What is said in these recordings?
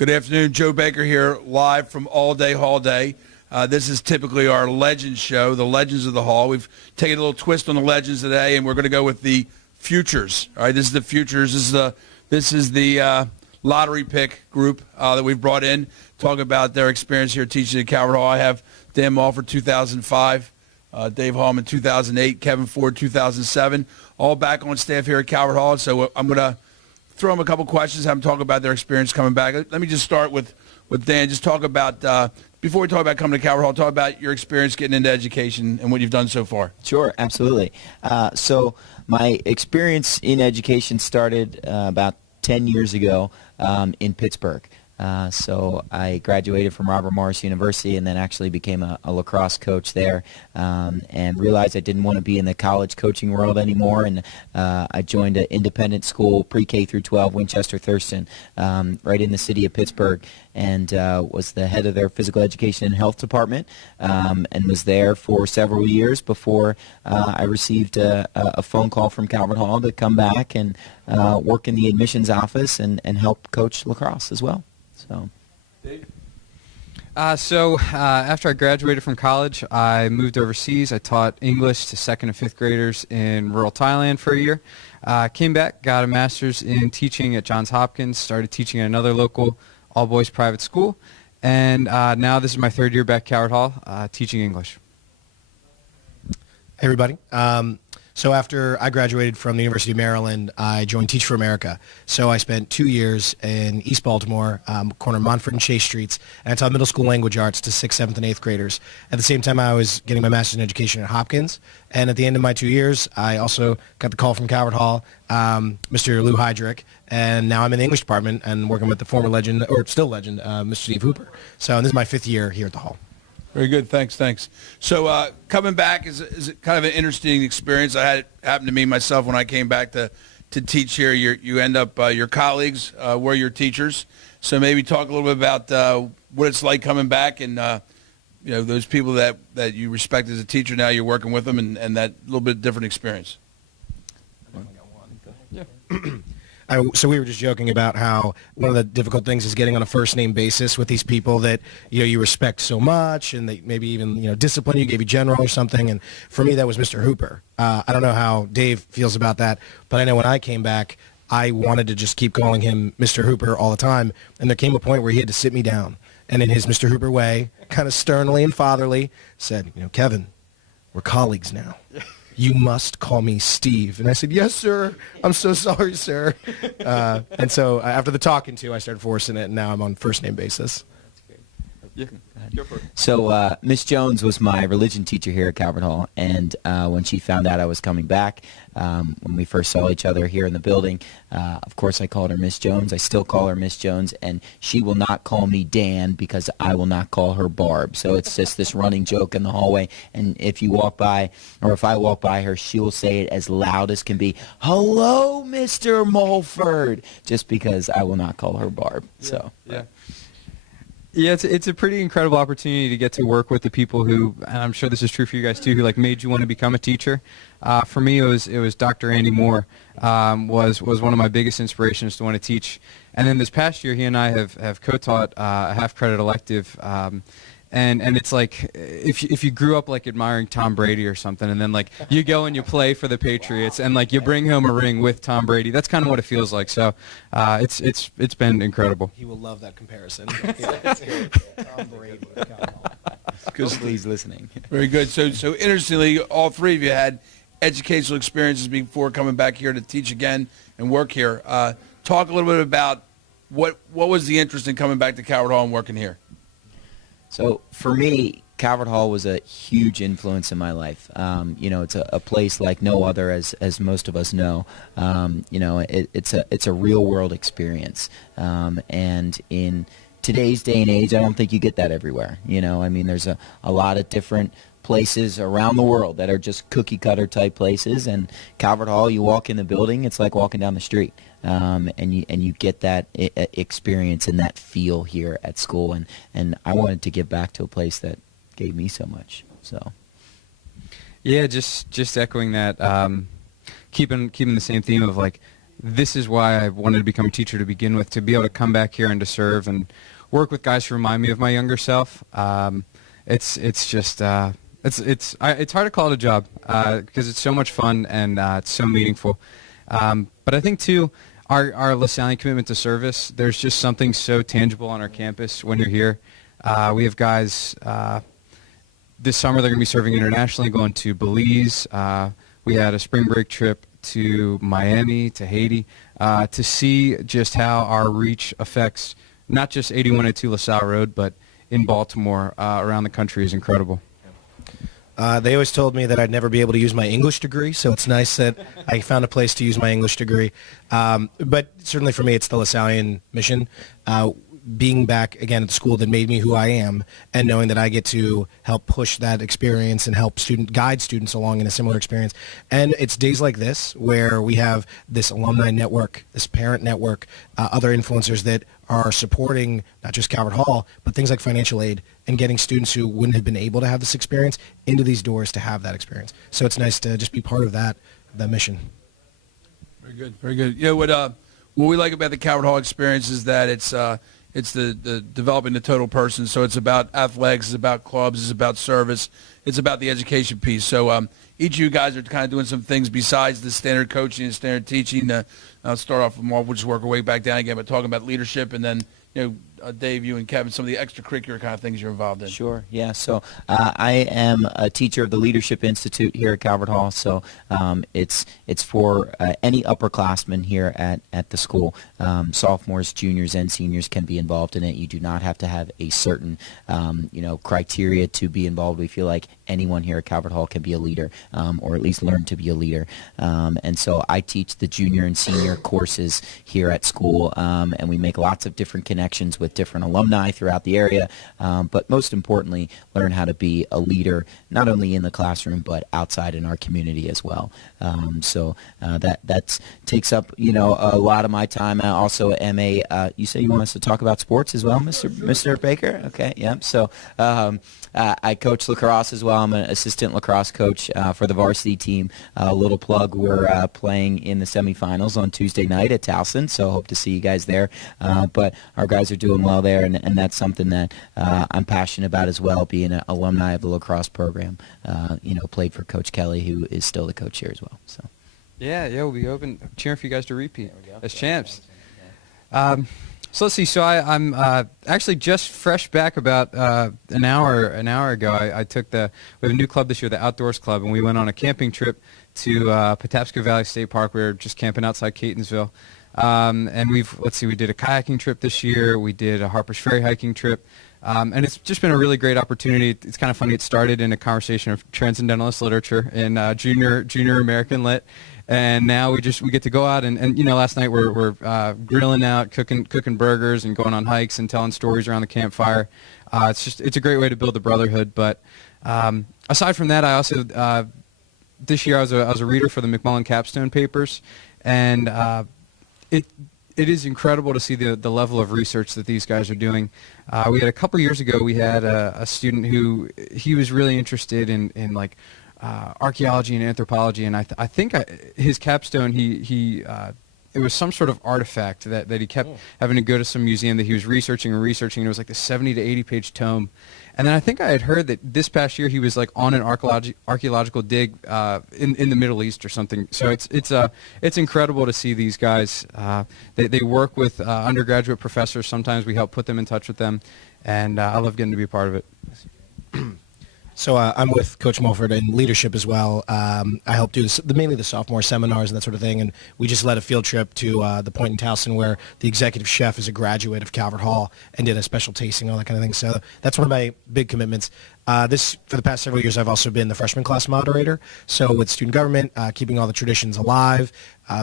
Good afternoon. Joe Baker here, live from All Day Hall Day. This is typically our Legends show, the Legends of the Hall. We've taken a little twist on the Legends today, and we're going to go with the Futures. All right, this is the Futures. This is the lottery pick group that we've brought in, talking about their experience here teaching at Calvert Hall. I have Dan Mulford, 2005, Dave Hallman, 2008, Kevin Ford, 2007, all back on staff here at Calvert Hall. So I'm going to throw them a couple questions, have them talk about their experience coming back. Let me just start with Dan. Just talk about, before we talk about coming to Calvert Hall, talk about your experience getting into education and what you've done so far. Sure, absolutely. So my experience in education started about 10 years ago in Pittsburgh. So I graduated from Robert Morris University and then actually became a lacrosse coach there, and realized I didn't want to be in the college coaching world anymore, and I joined an independent school, pre-K through 12, Winchester Thurston, right in the city of Pittsburgh, and was the head of their physical education and health department, and was there for several years before I received a phone call from Calvert Hall to come back and work in the admissions office and help coach lacrosse as well. So after I graduated from college, I moved overseas. I taught English to 2nd and 5th graders in rural Thailand for a year. Came back, got a master's in teaching at Johns Hopkins, started teaching at another local all-boys private school, and now this is my 3rd year back at Calvert Hall teaching English. Hey, everybody. So after I graduated from the University of Maryland, I joined Teach for America. So I spent 2 years in East Baltimore, corner of Mulford and Chase Streets, and I taught middle school language arts to 6th, 7th, and 8th graders. At the same time, I was getting my master's in education at Hopkins. And at the end of my 2 years, I also got the call from Calvert Hall, Mr. Lou Heydrich, and now I'm in the English department and working with the former legend, or still legend, Mr. Dave Hooper. So this is my 5th year here at the Hall. Very good. Thanks. So coming back is kind of an interesting experience. I had it happen to me myself when I came back to teach here. You end up, your colleagues were your teachers. So maybe talk a little bit about what it's like coming back and, those people that you respect as a teacher, now you're working with them and that little bit different experience. So we were just joking about how one of the difficult things is getting on a first name basis with these people that you respect so much, and they maybe even discipline you, gave you general or something. And for me, that was Mr. Hooper. I don't know how Dave feels about that, but I know when I came back, I wanted to just keep calling him Mr. Hooper all the time. And there came a point where he had to sit me down, and in his Mr. Hooper way, kind of sternly and fatherly, said, Kevin, we're colleagues now. You must call me Steve. And I said, yes, sir. I'm so sorry, sir. And so after the talking to, I started forcing it, and now I'm on first name basis. That's great. Yeah. Go for it. So Miss Jones was my religion teacher here at Calvert Hall, and when she found out I was coming back, when we first saw each other here in the building, of course I called her Miss Jones. I still call her Miss Jones, and she will not call me Dan because I will not call her Barb. So it's just this running joke in the hallway, and if you walk by, or if I walk by her, she will say it as loud as can be, "Hello, Mr. Mulford," just because I will not call her Barb. Yeah, it's a pretty incredible opportunity to get to work with the people who, and I'm sure this is true for you guys too, who made you want to become a teacher. For me, it was Dr. Andy Moore was one of my biggest inspirations to want to teach. And then this past year, he and I have co-taught a half-credit elective. And it's like if you grew up admiring Tom Brady or something, and then you go and you play for the Patriots, and you bring home a ring with Tom Brady. That's kind of what it feels like. So it's been incredible. He will love that comparison. Tom Brady. Hopefully he's listening. Very good. So interestingly, all three of you had educational experiences before coming back here to teach again and work here. Talk a little bit about what was the interest in coming back to Calvert Hall and working here. So for me, Calvert Hall was a huge influence in my life. It's a place like no other, as most of us know. It's a real world experience, and in today's day and age, I don't think you get that everywhere. There's a lot of different places around the world that are just cookie cutter type places, and Calvert Hall, you walk in the building, it's like walking down the street. And you get that experience and that feel here at school, and I wanted to get back to a place that gave me so much. So, yeah, just echoing that, keeping the same theme of this is why I wanted to become a teacher to begin with, to be able to come back here and to serve and work with guys who remind me of my younger self. It's hard to call it a job because it's so much fun and it's so meaningful. But I think too, our LaSallian commitment to service, there's just something so tangible on our campus when you're here. We have guys this summer, they're going to be serving internationally, going to Belize. We had a spring break trip to Miami, to Haiti, to see just how our reach affects not just 8102 LaSalle Road, but in Baltimore, around the country is incredible. They always told me that I'd never be able to use my English degree, so it's nice that I found a place to use my English degree. But certainly for me, it's the LaSallian mission. Being back again at the school that made me who I am, and knowing that I get to help push that experience and help guide students along in a similar experience. And it's days like this where we have this alumni network, this parent network, other influencers that are supporting not just Calvert Hall, but things like financial aid and getting students who wouldn't have been able to have this experience into these doors to have that experience. So it's nice to just be part of that mission. Very good, very good. You know what we like about the Calvert Hall experience is that it's the developing the total person. So it's about athletics, it's about clubs, it's about service, it's about the education piece. So each of you guys are kind of doing some things besides the standard coaching and standard teaching. I'll start off with Mark. We'll just work our way back down again, but talking about leadership, and then Dave, you and Kevin, some of the extracurricular kind of things you're involved in. Sure, yeah. So I am a teacher of the Leadership Institute here at Calvert Hall. So it's for any upperclassmen here at the school. Sophomores, juniors, and seniors can be involved in it. You do not have to have a certain criteria to be involved. We feel like anyone here at Calvert Hall can be a leader, or at least learn to be a leader. And so I teach the junior and senior courses here at school, and we make lots of different connections with different alumni throughout the area, but most importantly, learn how to be a leader, not only in the classroom, but outside in our community as well. So that takes up, a lot of my time. I also am you say you want us to talk about sports as well, Mr. Baker? Okay, yeah. So I coach lacrosse as well. I'm an assistant lacrosse coach for the varsity team. A little plug, we're playing in the semifinals on Tuesday night at Towson, so hope to see you guys there. But our guys are doing well there, and that's something that I'm passionate about as well, being an alumni of the lacrosse program. Played for Coach Kelly, who is still the coach here as well. So. Yeah, we'll be cheering for you guys to repeat as champs. So let's see. So I'm actually just fresh back about an hour ago. We have a new club this year, the Outdoors Club, and we went on a camping trip to Patapsco Valley State Park. We were just camping outside Catonsville, and we did a kayaking trip this year. We did a Harper's Ferry hiking trip. And it's just been a really great opportunity. It's kind of funny. It started in a conversation of transcendentalist literature in junior American lit, and now we get to go out and last night we're grilling out, cooking burgers and going on hikes and telling stories around the campfire. It's a great way to build the brotherhood. But aside from that, I also this year I was a reader for the McMullen Capstone papers, and it is incredible to see the level of research that these guys are doing. We had a couple years ago, we had a student who he was really interested in archaeology and anthropology, and I think his capstone it was some sort of artifact that he kept having to go to some museum that he was researching. And it was like a 70 to 80 page tome. And then I think I had heard that this past year he was on an archaeological dig in the Middle East or something. So it's incredible to see these guys. They work with undergraduate professors. Sometimes we help put them in touch with them, and I love getting to be a part of it. So I'm with Coach Mulford in leadership as well. I help do mainly the sophomore seminars and that sort of thing, and we just led a field trip to the point in Towson where the executive chef is a graduate of Calvert Hall and did a special tasting and all that kind of thing. So that's one of my big commitments. For the past several years, I've also been the freshman class moderator. So with student government, keeping all the traditions alive.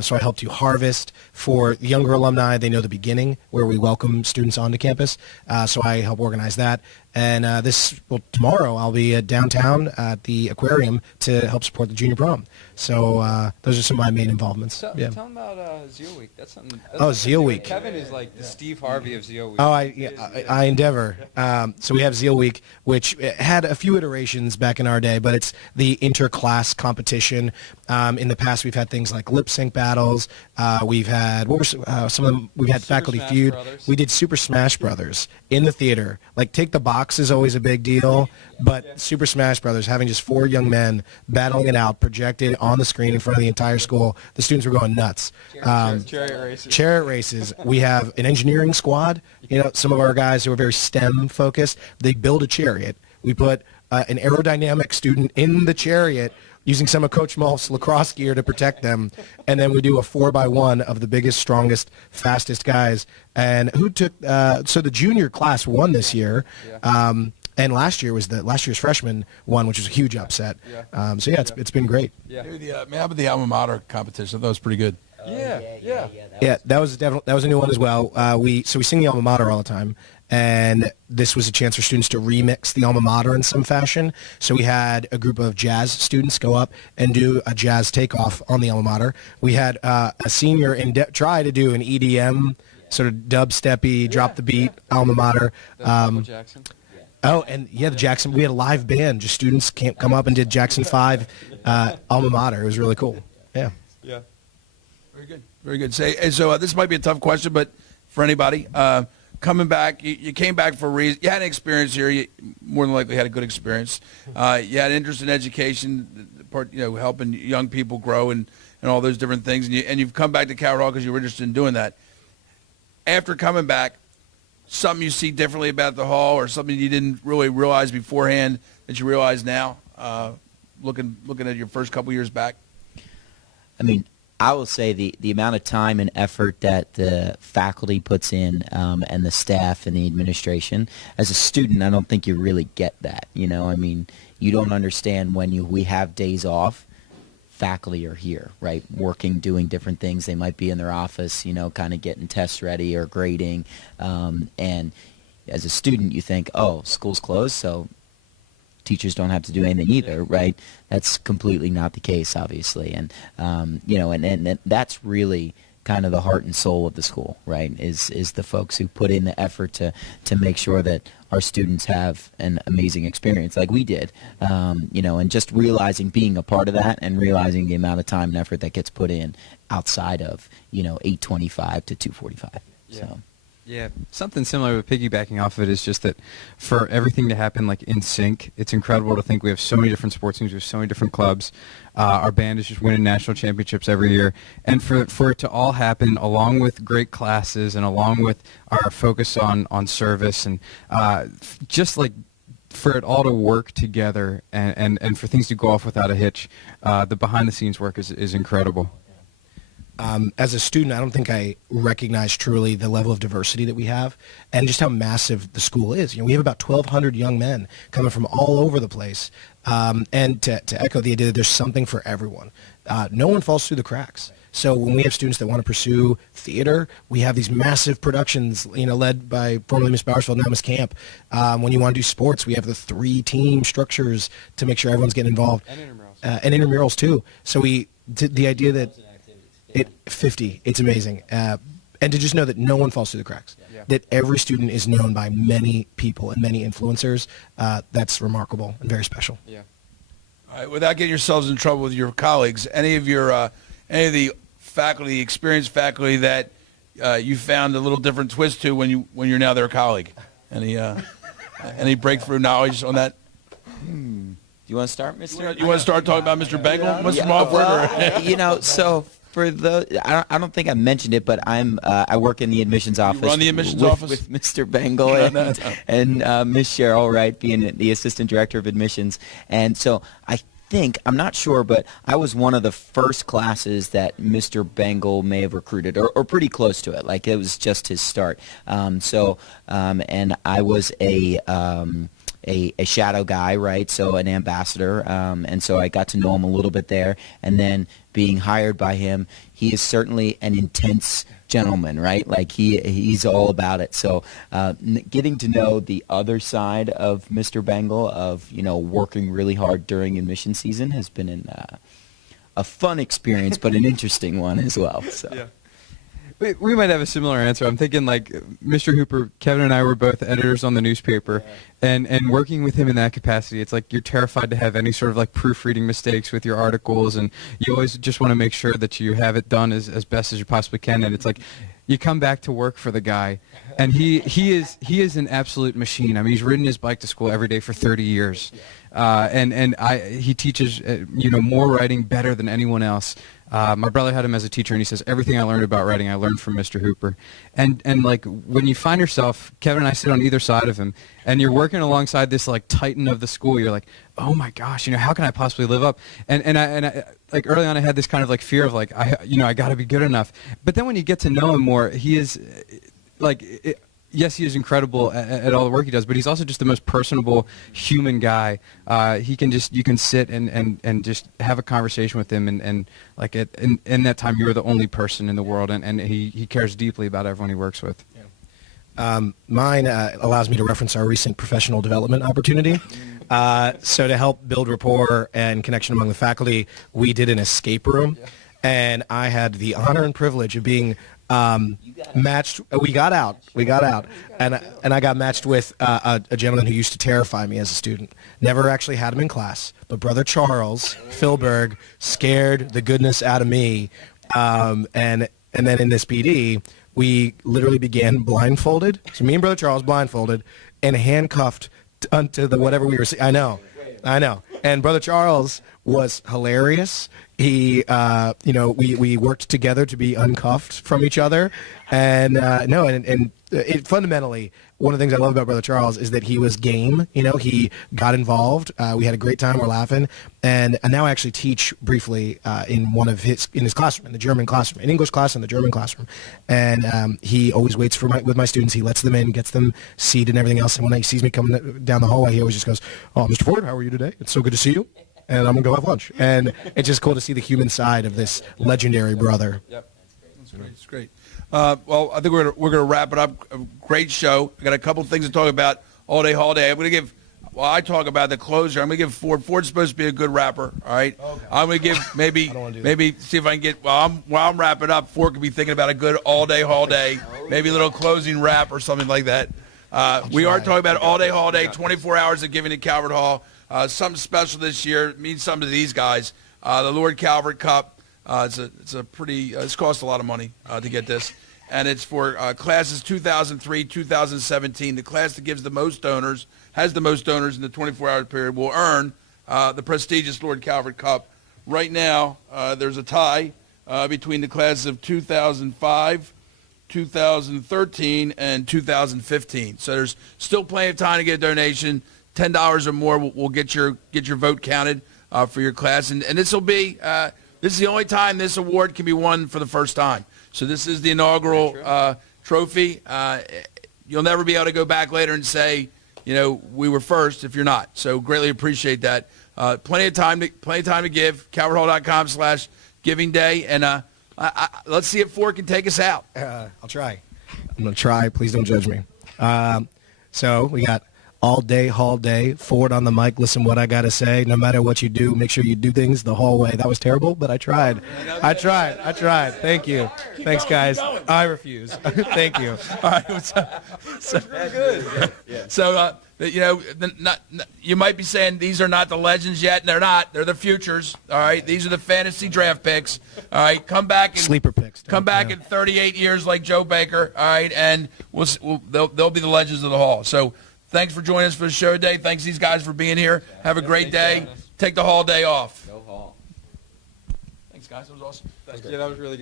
So I help to harvest for the younger alumni. They know the beginning where we welcome students onto campus. So I help organize that. And tomorrow I'll be downtown at the aquarium to help support the junior prom. So those are some of my main involvements. Tell them about Zeal Week. That's something. Zeal Week. Kevin is like the Steve Harvey of Zeal Week. Oh, I endeavor. So we have Zeal Week, which had a few iterations back in our day, but it's the inter-class competition. In the past, we've had things like lip sync battles. We've had some of them. We've had faculty Smash feud. Brothers. We did Super Smash Brothers in the theater. Like, take the box is always a big deal, but Super Smash Brothers, having just 4 young men battling it out, projected on the screen in front of the entire school, the students were going nuts. Chariot races. Chariot races. We have an engineering squad. You know, some of our guys who are very STEM focused, they build a chariot. We put an aerodynamic student in the chariot using some of Coach Mulf's lacrosse gear to protect them, and then we do a 4x1 of the biggest, strongest, fastest guys. And who took? So the junior class won this year, and last year's freshman won, which was a huge upset. So yeah, it's been great. Yeah. Maybe how about the alma mater competition? I thought it was pretty good. Yeah, that was a new one as well. We sing the alma mater all the time, and this was a chance for students to remix the alma mater in some fashion. So we had a group of jazz students go up and do a jazz takeoff on the alma mater. We had a senior try to do an EDM sort of dubsteppy, drop the beat alma mater. Jackson. Oh, and yeah, the Jackson. We had a live band. Just students come up and did Jackson 5 alma mater. It was really cool. Yeah. Yeah. Very good. Very good. So this might be a tough question, but for anybody, coming back, you came back for a reason. You had an experience here. You more than likely had a good experience. You had interest in education, helping young people grow and all those different things. And you've come back to Coward Hall because you were interested in doing that. After coming back, something you see differently about the hall, or something you didn't really realize beforehand that you realize now, looking at your first couple years back? I mean, I will say the amount of time and effort that the faculty puts in, and the staff and the administration. As a student, I don't think you really get that. I mean, you don't understand when we have days off. Faculty are here, right, working, doing different things. They might be in their office, kind of getting tests ready or grading. And as a student, you think, oh, school's closed, so teachers don't have to do anything either, right? That's completely not the case, obviously. And, and that's really kind of the heart and soul of the school, right, is the folks who put in the effort to make sure that our students have an amazing experience like we did, and just realizing being a part of that and realizing the amount of time and effort that gets put in outside of, 8:25 to 2:45. Yeah. So. Yeah, something similar with piggybacking off of it is just that for everything to happen like in sync, it's incredible to think we have so many different sports teams, we have so many different clubs. Our band is just winning national championships every year. And for it to all happen along with great classes and along with our focus on service and just like for it all to work together and for things to go off without a hitch, the behind-the-scenes work is incredible. As a student, I don't think I recognize truly the level of diversity that we have and just how massive the school is. We have about 1,200 young men coming from all over the place. And to echo the idea that there's something for everyone. No one falls through the cracks. So when we have students that want to pursue theater, we have these massive productions, led by formerly Miss Bowersfield, now Miss Camp. When you want to do sports, we have the 3-team structures to make sure everyone's getting involved. And intramurals. And intramurals too. So the idea that 50, it's amazing. And to just know that no one falls through the cracks, that every student is known by many people and many influencers, that's remarkable and very special. Yeah. All right, without getting yourselves in trouble with your colleagues, any of the faculty, experienced faculty that you found a little different twist to when you're now their colleague? Any breakthrough knowledge on that? Do you want to start, Mr.? You want to start talking about Mr. Bengal, Mr. Mulford? Well, so for I don't think I mentioned it, but I work in the admissions office. You run the admissions with, office? with Mr. Bengal and Miss Cheryl, right, being the assistant director of admissions. And so I'm not sure, but I was one of the first classes that Mr. Bengal may have recruited, or pretty close to it. Like, it was just his start. And I was a shadow guy, right? So an ambassador, and so I got to know him a little bit there. And then being hired by him, he is certainly an intense gentleman, right? Like he's all about it. So getting to know the other side of Mr. Bengal, of working really hard during admission season, has been a fun experience, but an interesting one as well. So. Yeah. We might have a similar answer. I'm thinking like Mr. Hooper, Kevin and I were both editors on the newspaper, and working with him in that capacity, it's like you're terrified to have any sort of like proofreading mistakes with your articles, and you always just want to make sure that you have it done as best as you possibly can. And it's like you come back to work for the guy, and he is an absolute machine. I mean, he's ridden his bike to school every day for 30 years, he teaches more writing better than anyone else. My brother had him as a teacher, and he says, everything I learned about writing, I learned from Mr. Hooper. And like when you find yourself, Kevin and I sit on either side of him, and you're working alongside this like titan of the school, you're like, oh my gosh, how can I possibly live up? And I like early on, I had this kind of like fear of like, I got to be good enough. But then when you get to know him more, he is like, yes, he is incredible at all the work he does, but he's also just the most personable human guy. You can sit and just have a conversation with him, and like in that time, you're the only person in the world, and he cares deeply about everyone he works with. Mine allows me to reference our recent professional development opportunity. So to help build rapport and connection among the faculty, we did an escape room, and I had the honor and privilege of being matched. We got out, and I got matched with a gentleman who used to terrify me as a student. Never actually had him in class, but Brother Charles Philberg scared the goodness out of me. And then in this PD, we literally began blindfolded. So me and Brother Charles blindfolded and handcuffed onto the whatever we were. I know. And Brother Charles was hilarious. He, we worked together to be uncuffed from each other, and it fundamentally, one of the things I love about Brother Charles is that he was game. He got involved. We had a great time. We're laughing, and now I actually teach briefly in his classroom, in the German classroom, in English class, in the German classroom, and he always waits with my students. He lets them in, gets them seated and everything else. And when he sees me coming down the hallway, he always just goes, "Oh, Mr. Ford, how are you today? It's so good to see you." And I'm going to go have lunch. And it's just cool to see the human side of this legendary brother. Yep. That's great. It's great. Well, I think we're gonna wrap it up. A great show. I got a couple of things to talk about all day, all day. I'm going to give, while I talk about the closer, I'm going to give Ford. Ford's supposed to be a good rapper, all right? Okay. I'm going to give maybe see if I can get, while I'm wrapping up, Ford could be thinking about a good all day, maybe a little closing rap or something like that. We are talking about all day, 24 hours of giving at Calvert Hall. Something special this year. It means something to these guys. The Lord Calvert Cup. It's a pretty. It's cost a lot of money to get this, and it's for classes 2003, 2017. The class that gives the most donors, has the most donors in the 24-hour period, will earn the prestigious Lord Calvert Cup. Right now, there's a tie between the classes of 2005, 2013, and 2015. So there's still plenty of time to get a donation. $10 or more will get your vote counted for your class, and this will be this is the only time this award can be won for the first time. So this is the inaugural trophy. You'll never be able to go back later and say, we were first if you're not. So greatly appreciate that. Plenty of time to give. CalvertHall.com/Giving Day, and let's see if Ford can take us out. I'll try. I'm gonna try. Please don't judge me. So we got all day, hall day, Ford on the mic. Listen what I got to say. No matter what you do, make sure you do things the hallway. That was terrible, but I tried. I tried. Thank you. Thanks, guys. I refuse. Thank you. All right. So good. So, you might be saying these are not the legends yet, and they're not. They're the futures. All right. These are the fantasy draft picks. All right. Come back and sleeper picks. Come back in 38 years like Joe Baker. All right, and they'll be the legends of the hall. So. Thanks for joining us for the show today. Thanks these guys for being here. Have a great day. Take the hall day off. Go Hall. Thanks, guys. That was awesome. Yeah, that was really good.